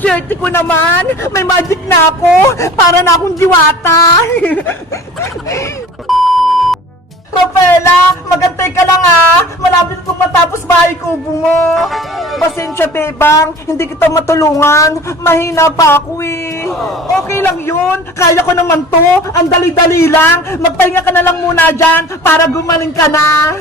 swerte ko naman. May magic na ako. Para na akong diwata. Rafaela, magantay ka lang ah. Malapit kong matapos bahay kubo mo. Pasensya, bebang. Hindi kita matulungan. Mahina pa ako eh. Okay lang yun. Kaya ko naman to. Ang dali-dali lang. Magpahinga ka na lang muna dyan para gumaling ka na.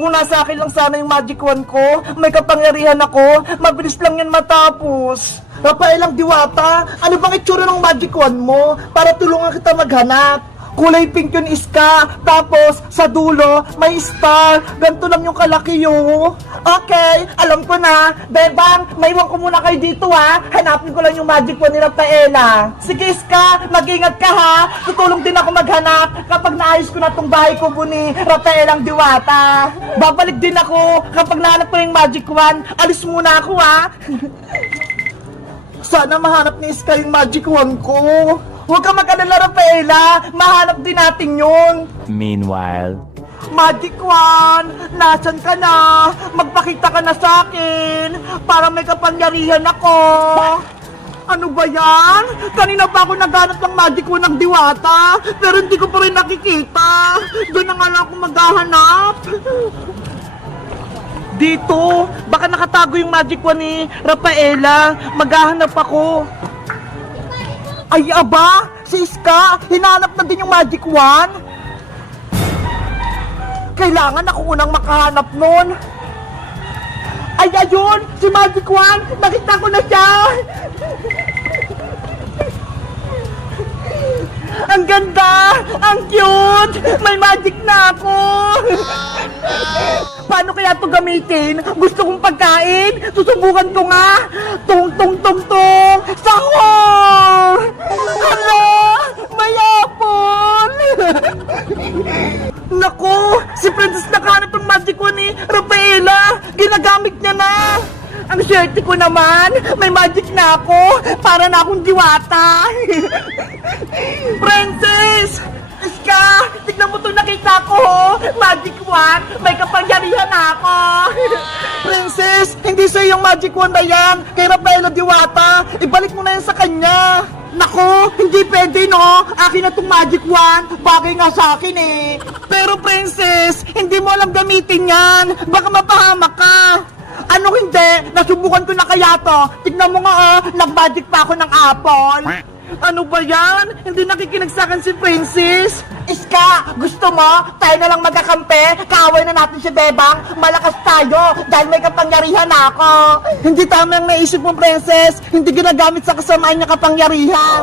Kung nasa akin lang sana yung magic wand ko, may kapangyarihan ako, mabilis lang yan matapos. Rafaelang diwata, ano bang itsura ng magic wand mo para tulungan kita maghanap? Kulay pink yun, Iska. Tapos, sa dulo, may star. Ganito lang yung kalaki yun. Okay, alam ko na. Bebang, maiwan ko muna kayo dito ha. Hanapin ko lang yung magic wand ni Rafaela. Sige, Iska, mag-ingat ka ha. Tutulong din ako maghanap kapag naayos ko na tong bahay kubo ni Rafaelang diwata. Babalik din ako kapag nahanap ko yung magic wand. Alis muna ako ha. Sana mahanap ni Iska yung magic wand ko. Huwag ka mag-alala, Rafaela. Mahanap din natin yun. Meanwhile, Magic wand, nasan ka na? Magpakita ka na sa akin para may kapangyarihan ako. Ano ba yan? Kanina pa ako naghanap ng magic wand ng diwata, pero hindi ko pa rin nakikita. Doon na nga lang ako maghahanap. Dito, baka nakatago yung magic wand ni Rafaela. Maghahanap ako. Ay, aba! Si Iska, hinanap na din yung magic wand. Kailangan ako unang makahanap nun. Ay, ayun! Si magic wand! Nakita ko na siya! Ang ganda! Ang cute! May magic na ako! Paano kaya ito gamitin? Gusto kong pagkain? Susubukan ko nga! Tung tung tung tung! Sahur! Hala! May apple! Naku! Si Princess nakahanap ng magic wand ni Rafaela! Ginagamit niya na! Ang swerte ko naman! May magic na ako! Para na akong diwata! Princess! Iska! Tignan mo itong nakita ko! Magic wand! May kapangyarihan ako! Princess! Hindi sa'yo yung magic wand na yan! Kay Rafaela Diwata! Ibalik mo na yan sa kanya! Nako! Hindi pwede no! Akin na itong magic wand! Bagay nga sa akin eh! Pero Princess! Hindi mo alam gamitin yan! Baka mapahamak ka! Ano hindi? Nasubukan ko na kaya to! Tignan mo nga nag-magic pa ako ng apple! Ano ba yan? Hindi nakikinig sa akin si Princess? Iska, gusto mo? Tayo na lang magkakampi? Kaaway na natin si Bebang? Malakas tayo dahil may kapangyarihan ako. Hindi tama ang naisip mo, Princess. Hindi ginagamit sa kasamaan niya kapangyarihan.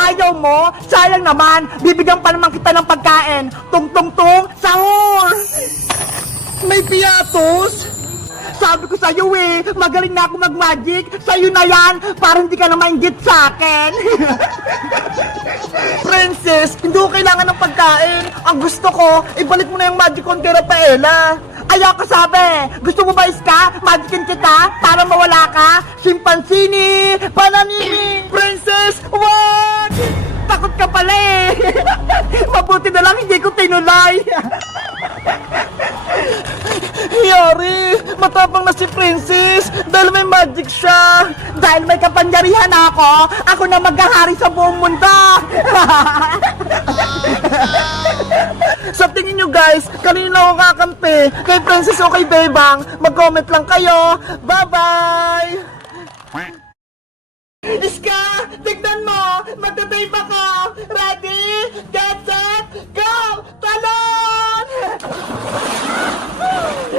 Ayaw mo? Sayang naman. Bibigyan pa naman kita ng pagkain. Tung-tung-tung, sahur! May piatos? Sabi ko sa'yo eh, magaling na ako mag-magic. Sa'yo na yan, para hindi ka na mainggit sa akin. Princess, hindi ko kailangan ng pagkain. Ang gusto ko, ibalik mo na yung magic wand kay Rafaela. Ayaw ka sabi. Gusto mo ba, Iska? Magicin kita para mawala ka? Simpansini, pananini. Princess, wag! Takot ka pala eh. Mabuti na lang hindi ko tinuloy. Yari, matapang na si Princess dahil may magic siya. Dahil may kapangyarihan ako na maghahari sa buong mundo. Sa tingin nyo guys, kanina ako kakampi? Kay Princess o kay Bebang? Mag-comment lang kayo. Bye-bye! Iska, tignan mo! Magtatay pa ka! Ready? Get set, go! Talon!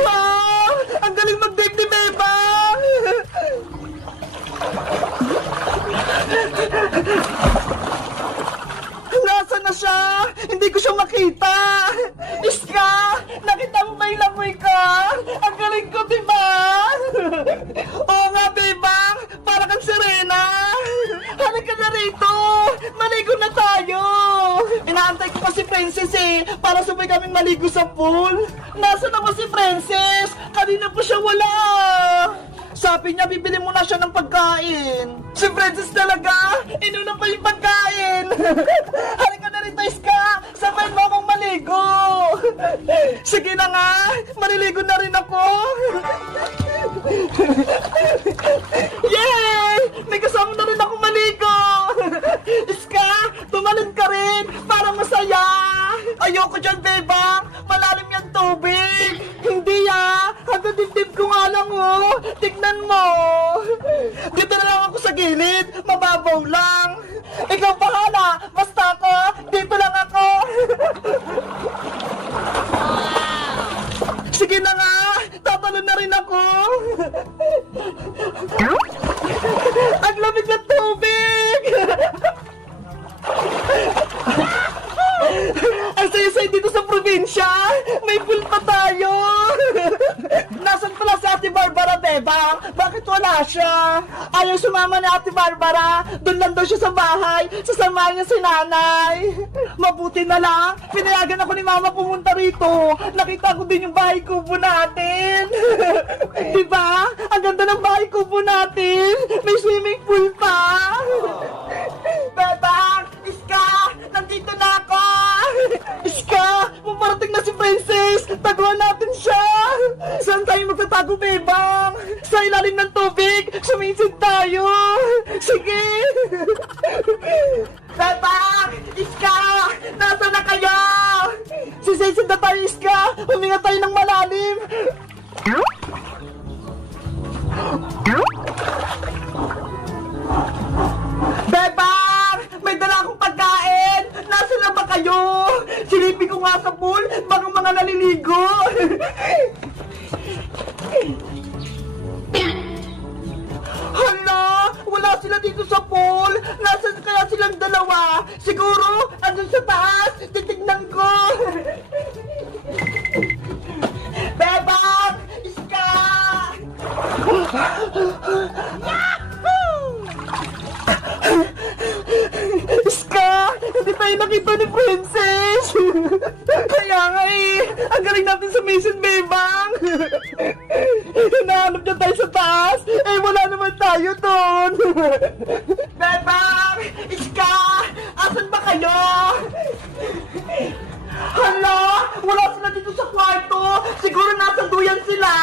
Wow! Ang galing mag-dive ni Bebang! Nasaan na siya? Hindi ko siya makita! Iska! Nakita mo ba yung langoy ka? Ang galing ko, diba? Oo nga, Bebang! Para kang sirena! Halika na rito! Maligo na tayo! Inaantay ko pa si Princess eh, para sabay kaming maligo sa pool. Nasaan na ba si Princess? Kanina po siya wala. Sabi niya, bibili muna siya ng pagkain. Si Princess talaga? Inuna pa yung pagkain. Halika na rito, Iska. Sabay mo akong maligo. Sige na nga, maliligo na rin ako. Yay! May kasama na Bebang! Malalim yung tubig! Hindi hanggang dibdib ko nga lang Tignan mo! Dito na lang ako sa gilid, mababaw lang! Ikaw bahala! Basta ako, dito lang ako! Sige na nga! Tatalon na rin ako! Ang lamig ng tubig! Ang saya-saya dito sa probinsya! May pool pa tayo! Nasaan pala si Ate Barbara, Bebang? Bakit wala siya? Ayaw sumama ni Ate Barbara. Doon lang daw siya sa bahay. Sasamahin niya si nanay. Mabuti na lang. Pinayagan ako ni Mama pumunta rito. Nakita ko din yung bahay kubo natin. Diba? Ang ganda ng bahay kubo natin. May swimming pool pa. Bebang! Iska! Nandito na ako! Iska! Maparating na si Princess! Taguan natin siya! Saan tayo magtatago, Bebang? Sa ilalim ng tubig! Sumisid tayo! Sige! Bebang! Iska! Nasaan na kayo? Sisid na tayo, Iska! Huminga tayo ng malalim! Bebang! May dala akong pagkain! Nasaan na ba kayo? Silipin ko nga sa pool, baka mga naliligo! Hala! Wala sila dito sa pool! Nasaan kaya silang dalawa? Siguro, andun sa taas! Titignan ko! Bebang! Iska! Iska! Hindi tayo nakita ni Princess! Kaya nga ang galing natin sa mission, Bebang! Hinahanap niya tayo sa taas! Wala naman tayo doon! Bebang! Iska! Asan ba kayo? Hala! Wala sila dito sa kwarto! Siguro nasa duyan sila!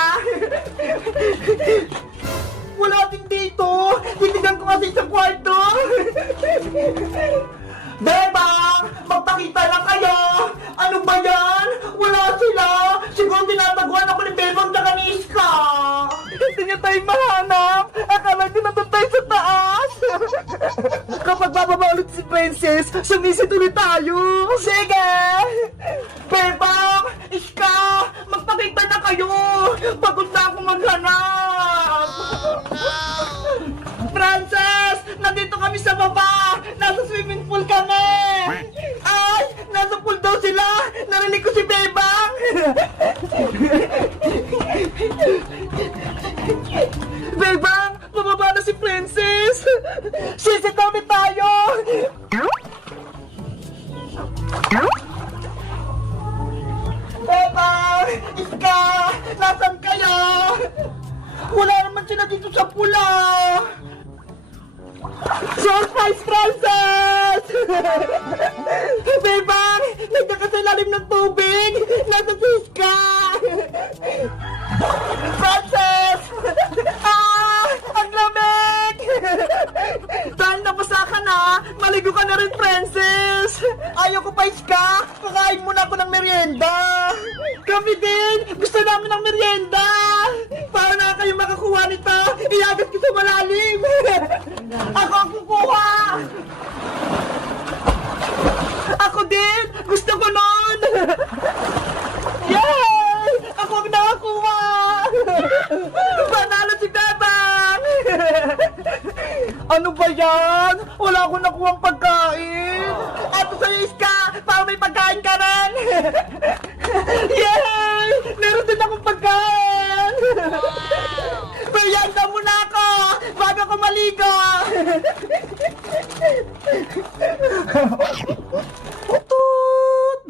Wala din dito! Titigan ko kasi sa kwarto! Bebang! Magpakita lang kayo! Ano ba yan? Wala sila! Siguro tinataguan ako ni Bebang tsaka ni Iska! Hindi niya tayo mahanap! Akala niya nandun tayo sa taas! Kapag bababa ulit si Princess, sumisit ulit tayo! Sige! Bebang! Iska! Magpakita na kayo! Pagod na ako maghanap! Frances! Nandito kami sa baba! Nasa swimming pool kami! Ay! Nasa pool daw sila! Narinig ko si Bebang! Bebang! Bababa na si Princess! Sisit kami tayo! Bebang! Iska! Nasaan kayo? Wala naman sila dito sa pula! Surprise, Princess! Bebang! Nandiyan ka sa ilalim ng tubig! Nasa Iska! Princess! Ang lamig! Dahil nabasa ka na, maligo ka na rin, Princess! Ayoko pa, Iska! Kakain muna ako ng merienda! Kami din! Gusto namin ng merienda! Para na kayo makakuha nito, iagat ko sa malalim! Ako ang kukuha! Ako din! Gusto ko nun! Yay! Ako ang nakakuha! Panalo si Bebang! Ano ba yan? Wala akong nakuhang pagkain! Eto sa'yo, Iska! Para may pagkain ka rin! Yay! Meron din akong pagkain! Merienda muna ako! Bago ako maligo! Tut!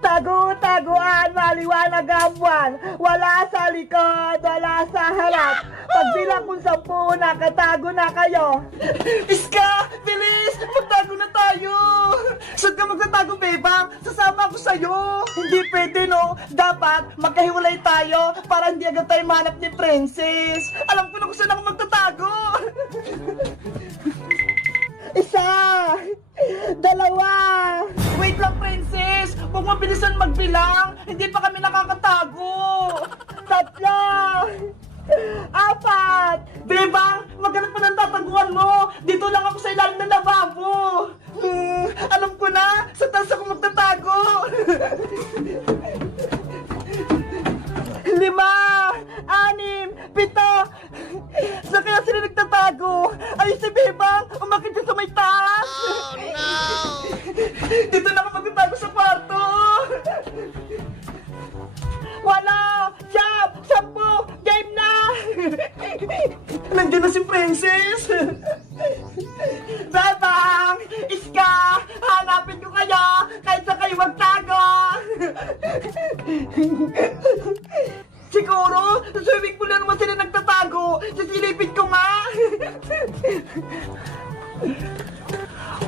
Tago-taguan, maliwanag ang buwan. Wala sa likod, wala sa harap. Pagbilang kung 10, nakatago na kayo. Iska! Bilis! Magtago na tayo! Saan ka magtatago, Bebang? Sasama ako sa'yo! Hindi pwede, no? Dapat magkahiwalay tayo para hindi agad tayo mahanap ni Princess. Alam ko na kung saan ako magtatago! Isa! 2! Wait lang, Princess! Huwag mabilisan magbilang. Hindi pa kami nakakatago. 3, 4. Bebang, maghanap pa ng tataguan mo. Dito lang ako sa ilalim ng lababo. Alam ko na, sa taas ako magtatago. 5, 6, 7. Saan kaya sila nagtatago? Ay, si Bebang, umakit siya sa may taas. Oh, no! Dito na ako magtatago sa kwarto. 8, 9, 10, game na! Nandiyan na si Princess! Bebang! Iska! Hanapin ko kayo! Kahit sa kayo magtago! Siguro, sa swimming pool na naman sila nagtatago! Sisilipin ko nga!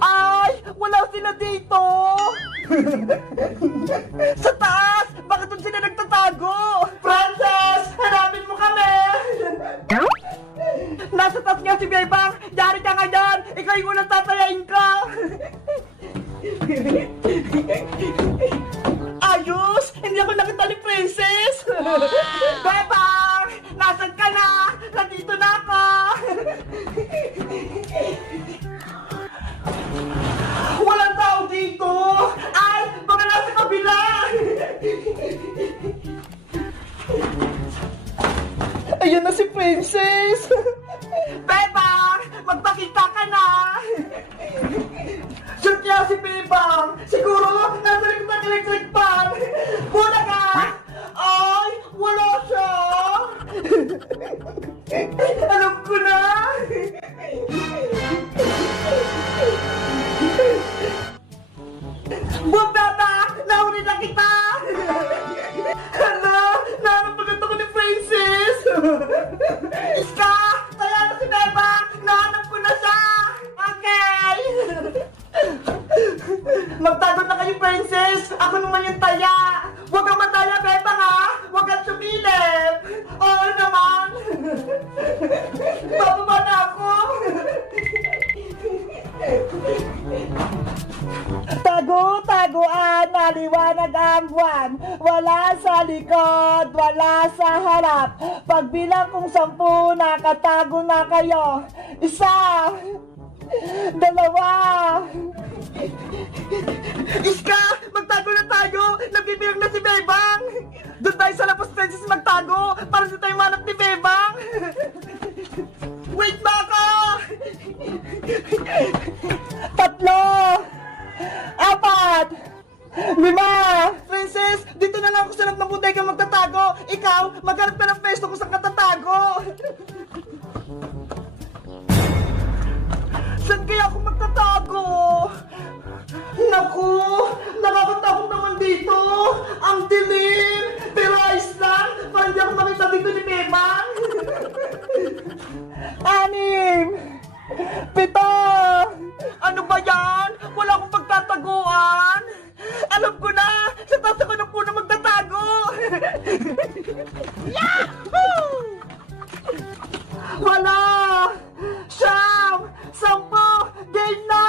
Ay! Wala sila dito! Sa taas! Bakit doon sila nagtatago? Frances! Hanapin mo kami! Nasa taas nga si Bebang! Yari ka ngayon! Ikaw yung unang tatayain ko! Ayos! Hindi ako nakita ni Princess! Bebang! Nasaan ka na? Nandito na ako! Walang tao dito! Ay! Baka nasa kabila! Ayan na si Princess! Bebang! Magpakita ka na! Saan kaya si Bebang? Siguro nasa likod ng electric fan! Muna ka! Ay! Wala siya! Alam ko na! Bumaba! Nahuli na kita! Hala! Nahanap agad ako ni Princess! Iska! Kaya na si Bebang! Nahanap ko na siya! Okay! Magtago na kayo, Princess! Ako naman yung taya! Huwag kang mataya, Bebang, ha! Huwag kang sumilip! Oo naman! Bababa na ako! Tago-taguan, maliwanag ang buwan. Wala sa likod, wala sa harap. Pagbilang kong 10, nakatago na kayo. 1, 2. Iska! Magtago na tayo! Nagbibilang na si Bebang! Doon tayo sa labas, Princess, magtago! Para di tayo manap ni Bebang! Wait ba ako! 3, 4, 5! Princess, dito na lang ako sa loob ng bodega magtatago! Ikaw, maghanap ka ng pesto kung saan ka tatago! Saan kaya ako magtatago? Naku! Nakakatakot naman dito! Ang dilim! Pero ayos lang! Parang di ako makita dito ni Bebang! 6, 7! Ano ba yan? Wala akong pagtataguan! Alam ko na! Sa taas ako ng puno magtatago! Yahoo! Wala! 9, 10! Game na!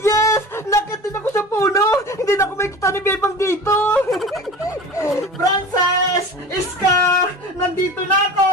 Yes! Nakitin ako sa puno! Hindi na ako makikita ni Bebang dito! Princess! Iska! Nandito na ako!